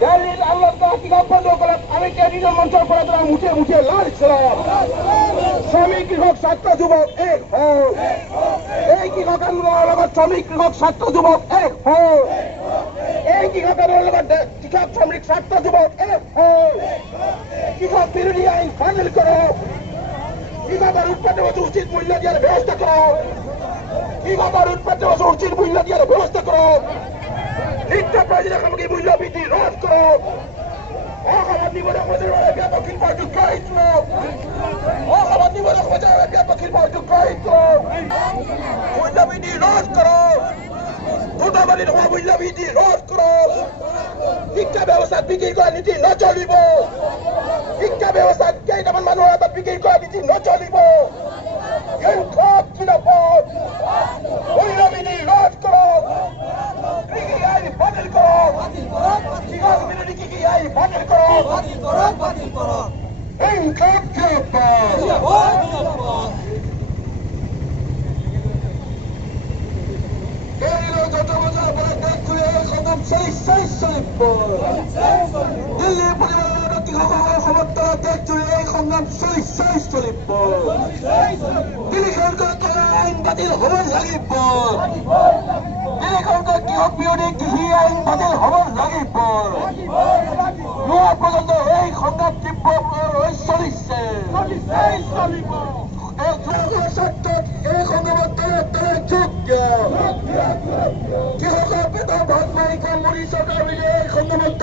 দিল্লির আল্লাহর কৃষক বন্ধুগুলো আমি টেলিভিশন মঞ্চের পরে তারা মুঠে মুঠে লাল ছিলাম শ্রমিক কৃষক ছাত্র যুবক এক হোক এই কৃষক আন্দোলনের লগত শ্রমিক কৃষক ছাত্র যুবক এক হোক এই কৃষক আন্দোলনের লগত কৃষক শ্রমিক ছাত্র যুবক এক হোক কৃষক বিরোধী আইন বাতিল করো কৃষকের উৎপাদন উচিত মূল্য দেওয়ার ব্যবস্থা করো কৃষকের উৎপাদন উচিত মূল্য দেওয়ার ব্যবস্থা করো নিত্য প্রয়োজনীয় সামগ্রী মূল্য বৃদ্ধি রোধ করো অসমত নিবনুৱা সমস্যাৰ ব্যাপক শিল্পটো গ্ৰহিত অসমত নিবনুৱা সমস্যাৰ ব্যাপক শিল্পটো গ্ৰহিত মূল্য বৃদ্ধি রোধ করো দ্রুতগতিত হোৱা মূল্য বৃদ্ধি রোধ করো শিক্ষা ব্যৱস্থাত বিক্ৰী কৰা নীতি নচলিব শিক্ষা ব্যৱস্থাত কেইটামান মানুহৰ হাতত বিক্ৰী কৰা নীতি নচলিব হিংসক জিলাপদ মূল্য বৃদ্ধি রোধ করো কৃষি আইন বাতিল করো কৃষক বিরোধী কৃষি আইন বাতিল করো হিংসক জিলাপদ যত বছর পরে দেশ জুড়ে সংগ্রাম চলিব দিল্লীর পরিবারের কৃষকসকলৰ সমর্থন দেশ জুড়ে এই সংগ্রাম চলিব দিল্লী সরকার আইন বাতিল হব লাগিব দিল্লী সরকার কৃষক বিরোধী কৃষি আইন বাতিল হব লাগিব নোৱা পৰ্যন্ত এই সংগ্রাম তীব্ৰ হৈ চলিছে এই সংগ্রামত তলে যোগ দিয়া কৃষকৰ পেটৰ ভাত মাৰি কম মৰি চৰকাৰ এই সংগ্ৰামত